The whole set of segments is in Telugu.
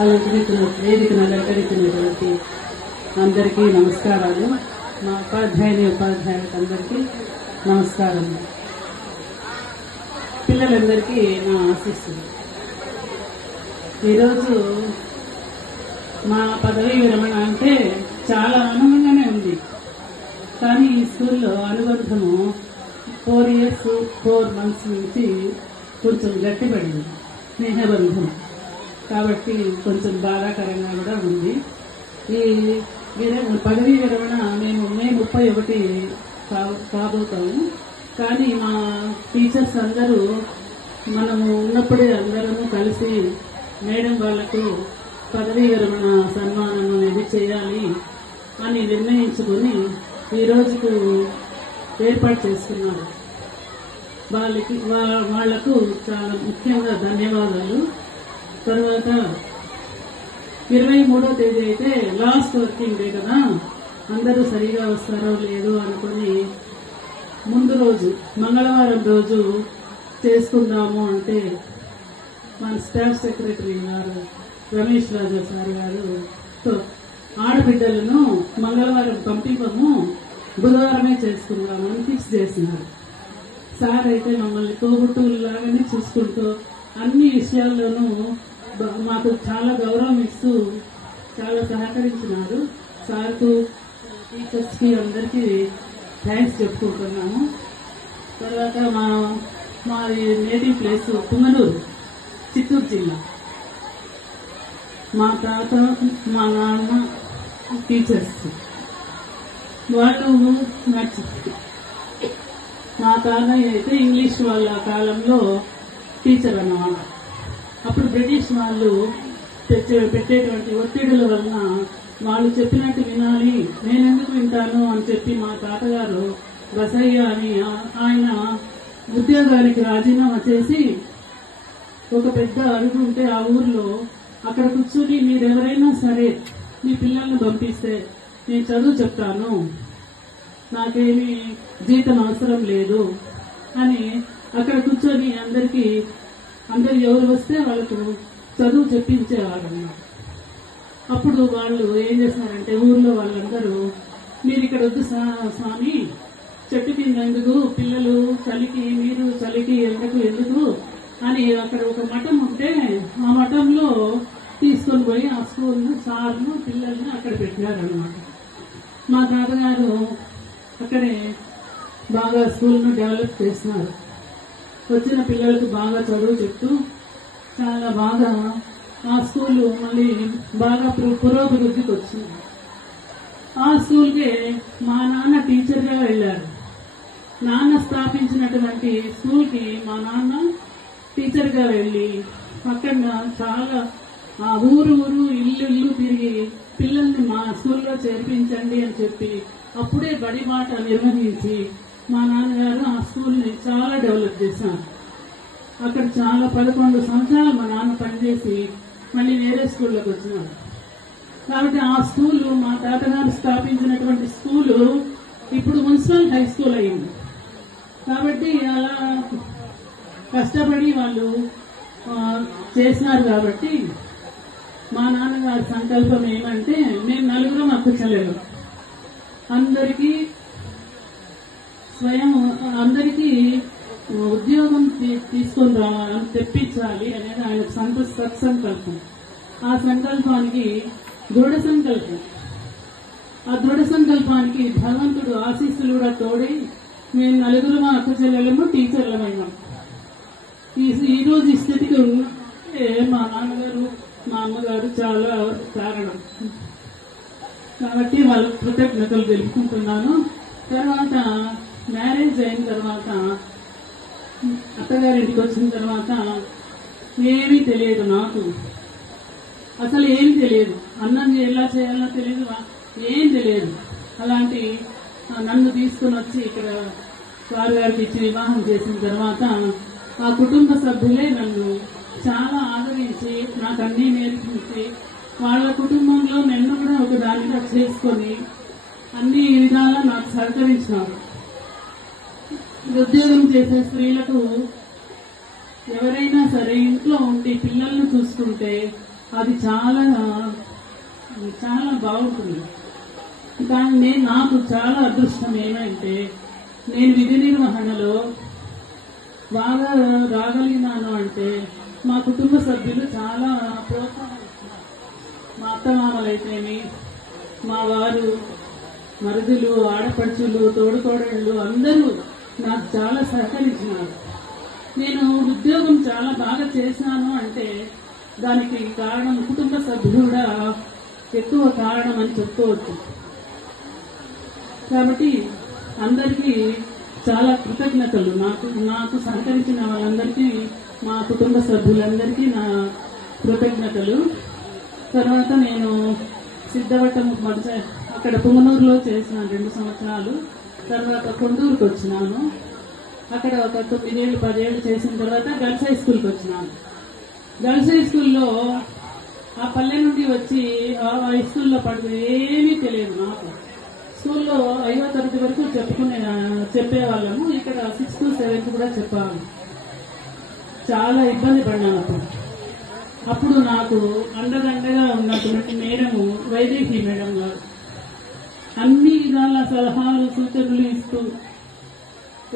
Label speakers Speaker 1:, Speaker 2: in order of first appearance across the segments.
Speaker 1: అలంకరించిన వేదికను అలంకరించినటువంటి అందరికీ నమస్కారాలు. మా ఉపాధ్యాయుని ఉపాధ్యాయులకు అందరికీ నమస్కారం పిల్లలందరికీ నా ఆశీస్సులు. ఈరోజు మా పదవీ విరమణ అంటే చాలా ఆనందంగానే ఉంది. కానీ ఈ స్కూల్లో అనుబంధము ఫోర్ ఇయర్స్ ఫోర్ మంత్స్ నుంచి కొంచెం గట్టిపడింది. స్నేహబంధం కాబట్టి కొంచెం బాధాకరంగా కూడా ఉంది. ఈ పదవీ విరమణ మేము మే ముప్పై ఒకటి కాబోతాము. కానీ మా టీచర్స్ అందరూ మనము ఉన్నప్పుడే అందరము కలిసి మేడం వాళ్ళకు పదవీ విరమణ సన్మానం అనేది చేయాలి అని నిర్ణయించుకొని ఈ రోజుకు ఏర్పాటు చేసుకున్నారు. వాళ్ళకి వాళ్ళకు చాలా ముఖ్యంగా ధన్యవాదాలు. తర్వాత ఇరవై మూడో తేదీ అయితే లాస్ట్ వర్కింగ్ డే కదా? అందరూ సరిగా వస్తారో లేదో అనుకొని ముందు రోజు మంగళవారం రోజు చేసుకుందాము అంటే మన స్టాఫ్ సెక్రటరీ గారు రమేష్ రాజా సార్ గారు తో ఆడబిడ్డలను మంగళవారం పంపింపము బుధవారమే చేసుకుందామని ఫిక్స్ చేసినారు. సార్ అయితే మమ్మల్ని తోబుట్టులాగానే చూసుకుంటూ అన్ని విషయాల్లోనూ మాకు చాలా గౌరవం ఇస్తూ చాలా సహకరించినారు. సార్కు టీచర్స్కి అందరికీ థ్యాంక్స్ చెప్పుకుంటున్నాము. తర్వాత మా మా నేటివ్ ప్లేస్ పుంగనూరు చిత్తూరు జిల్లా. మా తాత మా నాన్న టీచర్స్. వాళ్ళు నచ్చి మా తాతయ్య అయితే ఇంగ్లీష్ వాళ్ళ కాలంలో టీచర్ అన్నమాట. అప్పుడు బ్రిటిష్ వాళ్ళు తెచ్చే పెట్టేటువంటి ఒత్తిడుల వలన వాళ్ళు చెప్పినట్టు వినాలి నేనెందుకు వింటాను అని చెప్పి మా తాతగారు బసయ్య అని ఆయన ఉద్యోగానికి రాజీనామా చేసి ఒక పెద్ద అడుగు ఉంటే ఆ ఊర్లో అక్కడ కూర్చుని మీరెవరైనా సరే మీ పిల్లల్ని పంపిస్తే నేను చదువు చెప్తాను. నాకేమి జీతం అవసరం లేదు అని అక్కడ కూర్చొని అందరికీ అందరు ఎవరు వస్తే వాళ్ళకు చదువు చెప్పించేవాడు అన్నమాట. అప్పుడు వాళ్ళు ఏం చేస్తారంటే ఊర్లో వాళ్ళందరూ మీరు ఇక్కడ వద్దు స్వామి చెట్టు కింద ఎందుకు పిల్లలు చలికి మీరు చలికి ఎండకు ఎందుకు? అని అక్కడ ఒక మఠం ఉంటే ఆ మఠంలో తీసుకొని పోయి ఆ స్కూల్ను సార్ను పిల్లల్ని అక్కడ పెట్టినారనమాట మా తాతగారు అక్కడే బాగా స్కూల్ను డెవలప్ చేస్తున్నారు వచ్చిన పిల్లలకు బాగా చదువు చెప్తూ చాలా బాగా ఆ స్కూల్ మళ్ళీ బాగా పురోభివృద్ధికి వచ్చింది. ఆ స్కూల్కి మా నాన్న టీచర్గా వెళ్ళారు. నాన్న స్థాపించినటువంటి స్కూల్కి మా నాన్న టీచర్గా వెళ్ళి అక్కడ చాలా ఆ ఊరు ఊరు ఇల్లు ఇల్లు తిరిగి పిల్లల్ని మా స్కూల్లో చేర్పించండి అని చెప్పి అప్పుడే బడి బాట నిర్వహించి మా నాన్నగారు ఆ స్కూల్ని చాలా డెవలప్ చేశారు. అక్కడ చాలా పదకొండు సంవత్సరాలు మా నాన్న పనిచేసి మళ్ళీ వేరే స్కూల్లోకి వచ్చినారు. కాబట్టి ఆ స్కూలు మా తాతగారు స్థాపించినటువంటి స్కూలు ఇప్పుడు మున్సిపల్ హై స్కూల్ అయింది. కాబట్టి అలా కష్టపడి వాళ్ళు చేసినారు కాబట్టి మా నాన్నగారి సంకల్పం ఏమంటే మేము నలుగురం అక్కచెల్లెలు అందరికీ స్వయం అందరికీ ఉద్యోగం తీ- తీసుకొని రావాలని తెప్పించాలి అనేది ఆయన సంక సత్సంకల్పం. ఆ సంకల్పానికి దృఢ సంకల్పం. ఆ దృఢ సంకల్పానికి భగవంతుడు ఆశీస్సులు కూడా తోడై మేము నలుగురు మా అక్క చెల్లెలము టీచర్లమైనాం ఈ ఈరోజు ఈ స్థితికి ఉన్నే మా నాన్నగారు మా అమ్మగారు చాలా కారణం. కాబట్టి వాళ్ళ కృతజ్ఞతలు తెలుపుకుంటున్నాను. తర్వాత మ్యారేజ్ అయిన తర్వాత అత్తగారింటికి వచ్చిన తర్వాత ఏమీ తెలియదు నాకు. అసలు ఏం తెలియదు. అన్నం ఎలా చేయాలో తెలియదు ఏం తెలియదు. అలాంటి నన్ను తీసుకొని వచ్చి ఇక్కడ వారు గారికి ఇచ్చి వివాహం చేసిన తర్వాత ఆ కుటుంబ సభ్యులే నన్ను చాలా ఆదరించి నాకు అన్నీ నేర్పించి వాళ్ళ కుటుంబంలో నన్ను కూడా ఒక దానిగా చేసుకొని అన్ని విధాలా నాకు సహకరించినారు. ఉద్యోగం చేసే స్త్రీలకు ఎవరైనా సరే ఇంట్లో ఉండి పిల్లల్ని చూసుకుంటే అది చాలా చాలా బాగుంటుంది. కానీ నాకు చాలా అదృష్టం ఏమంటే నేను విధి నిర్వహణలో బాగా రాగలిగినాను అంటే మా కుటుంబ సభ్యులు చాలా ప్రోత్సాహం మా అత్తమామలైతేమి మా వారు మరుదులు ఆడపడుచులు తోడుకోడళ్ళు అందరూ నాకు చాలా సహకరించినారు. నేను ఉద్యోగం చాలా బాగా చేసినాను అంటే దానికి కారణం కుటుంబ సభ్యులు కూడా ఎక్కువ కారణం అని చెప్పుకోవచ్చు. కాబట్టి అందరికీ చాలా కృతజ్ఞతలు. నాకు నాకు సహకరించిన వాళ్ళందరికీ మా కుటుంబ సభ్యులందరికీ నా కృతజ్ఞతలు. తర్వాత నేను సిద్ధవటం మొదట అక్కడ పుంగనూరులో చేసిన రెండు సంవత్సరాలు. తర్వాత కొండూరుకి వచ్చినాను. అక్కడ ఒక తొమ్మిదేళ్ళు పదేళ్ళు చేసిన తర్వాత గర్ల్స్ హై స్కూల్కి వచ్చినాను. గర్ల్స్ హై స్కూల్లో ఆ పల్లె నుండి వచ్చి ఆ హై స్కూల్లో పడితే ఏమీ తెలియదు నాకు. స్కూల్లో ఐదో తరగతి వరకు చెప్పుకునే చెప్పేవాళ్ళము. ఇక్కడ సిక్స్త్ సెవెంత్ కూడా చెప్పాము చాలా ఇబ్బంది పడినాను అప్పుడు. అప్పుడు నాకు అండదండగా ఉన్నటువంటి మేడము వైదేహి మేడం గారు. అన్ని విధాల సలహాలు సూచనలు ఇస్తూ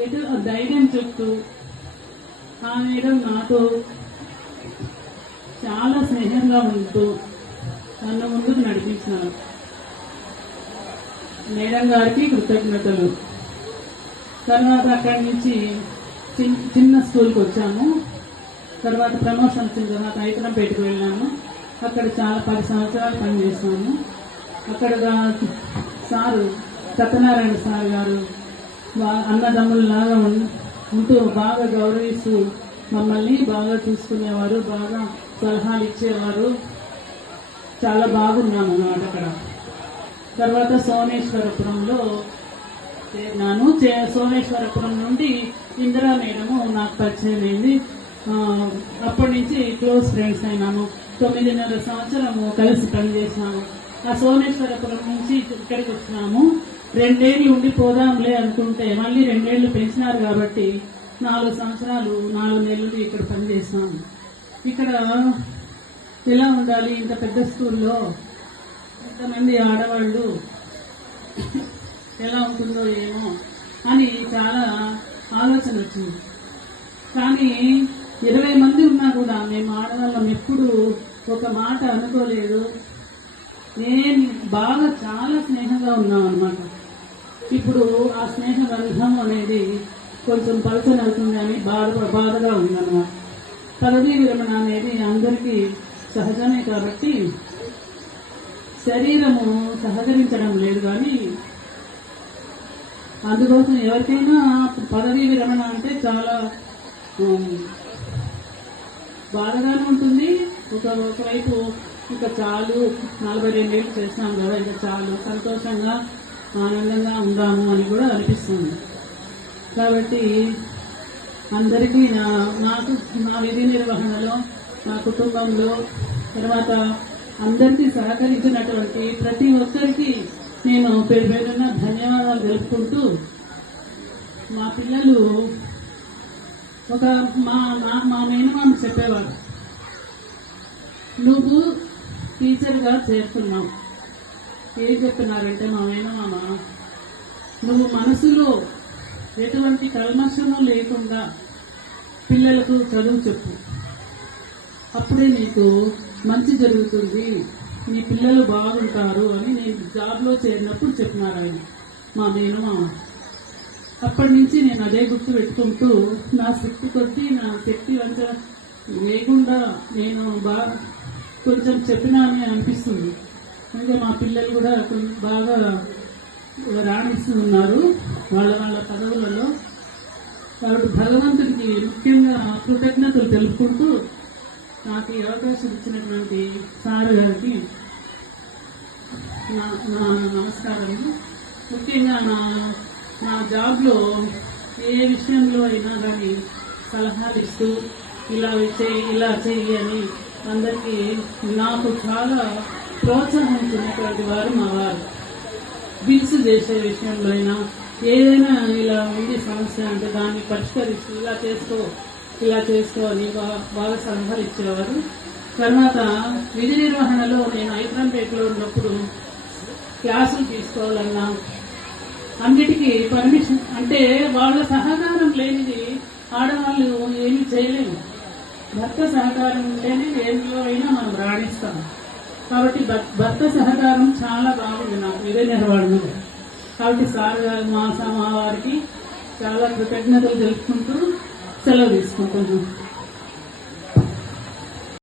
Speaker 1: ఎటు ధైర్యం చెప్తూ ఆ మేడం నాతో చాలా స్నేహంగా ఉంటూ నన్ను ముందుకు నడిపించినారు మేడం గారికి కృతజ్ఞతలు. తర్వాత అక్కడి నుంచి చిన్- చిన్న స్కూల్కి వచ్చాము. తర్వాత ప్రమోషన్ వచ్చిన తర్వాత ఐతనంపేటకు వెళ్ళాము. అక్కడ చాలా పది సంవత్సరాలు పనిచేసాము. అక్కడ సారు సత్యనారాయణ సార్ గారు బా- అన్నదమ్ముల్లాగా ఉం- ఉంటూ బాగా గౌరవిస్తూ మమ్మల్ని బాగా చూసుకునేవారు బాగా సలహాలు ఇచ్చేవారు. చాలా బాగున్నాను అన్నమాట అక్కడ. తర్వాత సోమేశ్వరపురంలో చేరినాను. చే- సోమేశ్వరపురం నుండి ఇందిరా మేడము నాకు పరిచయం అయింది. అప్పటి నుంచి క్లోజ్ ఫ్రెండ్స్ అయినాము. తొమ్మిదిన్నర సంవత్సరము కలిసి పనిచేసినాము. ఆ సోమేశ్వరపురం నుంచి ఇక్కడికి వచ్చినాము. రెండేళ్ళు ఉండి పోదాంలే అనుకుంటే మళ్ళీ రెండేళ్ళు పెంచినారు కాబట్టి నాలుగు సంవత్సరాలు నాలుగు నెలలు ఇక్కడ పనిచేసాను ఇక్కడ ఎలా ఉండాలి? ఇంత పెద్ద స్కూల్లో ఎంతమంది ఆడవాళ్ళు ఎలా ఉంటుందో ఏమో అని చాలా ఆలోచన వచ్చింది. కానీ ఇరవై మంది ఉన్నా కూడా మేము ఆడవాళ్ళం ఎప్పుడు ఒక మాట అనుకోలేదు. నేను బాగా చాలా స్నేహంగా ఉన్నాం అనమాట ఇప్పుడు ఆ స్నేహ బంధం అనేది కొంచెం పలచన అవుతుంది అని బాధ బాధగా ఉందన్నమాట. పదవీ విరమణ అనేది అందరికీ సహజమే కాబట్టి శరీరము సహకరించడం లేదు కానీ అందుకోసం ఎవరికైనా పదవీ విరమణ అంటే చాలా బాధగానే ఉంటుంది. ఒక ఒకవైపు ఇంకా చాలు నలభై రెండేళ్ళు చేసినాం కదా ఇంకా చాలు సంతోషంగా ఆనందంగా ఉందాము అని కూడా అనిపిస్తుంది. కాబట్టి అందరికీ నా నాకు నా విధి నిర్వహణలో నా కుటుంబంలో తర్వాత అందరికీ సహకరించినటువంటి ప్రతి ఒక్కరికి నేను పేరు పేరున ధన్యవాదాలు తెలుపుకుంటూ మా పిల్లలు ఒక మా మా మా మేనమామ చెప్పేవారు. నువ్వు టీచర్గా చేస్తున్నావు ఏం చెప్తున్నారంటే మా మేనమామ నువ్వు మనసులో ఎటువంటి కల్మషము లేకుండా పిల్లలకు చదువు చెప్పు. అప్పుడే నీకు మంచి జరుగుతుంది. నీ పిల్లలు బాగుంటారు అని నేను జాబ్లో చేరినప్పుడు చెప్పినారు ఆయన. మా మేనమామ అప్పటి నుంచి నేను అదే గుర్తు పెట్టుకుంటూ నా శక్తి కొద్దీ నా శక్తి అంతా లేకుండా నేను బాగా కొంచెం చెప్పినా అని అనిపిస్తుంది. అంటే మా పిల్లలు కూడా కొంచెం బాగా రాణిస్తున్నారు వాళ్ళ వాళ్ళ పదవులలో. కాబట్టి భగవంతుడికి ముఖ్యంగా కృతజ్ఞతలు తెలుపుకుంటూ నాకు ఈ అవకాశం ఇచ్చినటువంటి సార్ గారికి నా నా నమస్కారం. ముఖ్యంగా నా నా జాబ్లో ఏ విషయంలో అయినా కానీ సలహాలు ఇస్తూ ఇలా చేయి ఇలా చేయి అని అందరికీ నాకు చాలా ప్రోత్సహించినటువంటి వారు మా వారు. బిల్స్ చేసే విషయంలో అయినా ఏదైనా ఇలా ఉంది సమస్య అంటే దాన్ని పరిష్కరిస్తూ ఇలా చేసుకో ఇలా చేసుకో అని బాగా సలహాలు ఇచ్చేవారు తర్వాత విధి నిర్వహణలో నేను హైదరాబాద్లో ఉన్నప్పుడు క్లాసులు తీసుకోవాలన్నా అన్నిటికీ పర్మిషన్ అంటే వాళ్ళ సహకారం లేనిది ఆడవాళ్ళు ఏమీ చేయలేము. భర్త సహకారం ఉంటేనే దేంట్లో అయినా మనం రాణిస్తాం. కాబట్టి భర్త సహకారం చాలా బాగుంది నాకు ఇదే మీద. కాబట్టి సార్ గారు మా మా వారికి చాలా కృతజ్ఞతలు తెలుపుకుంటూ సెలవు తీసుకుంటున్నాను.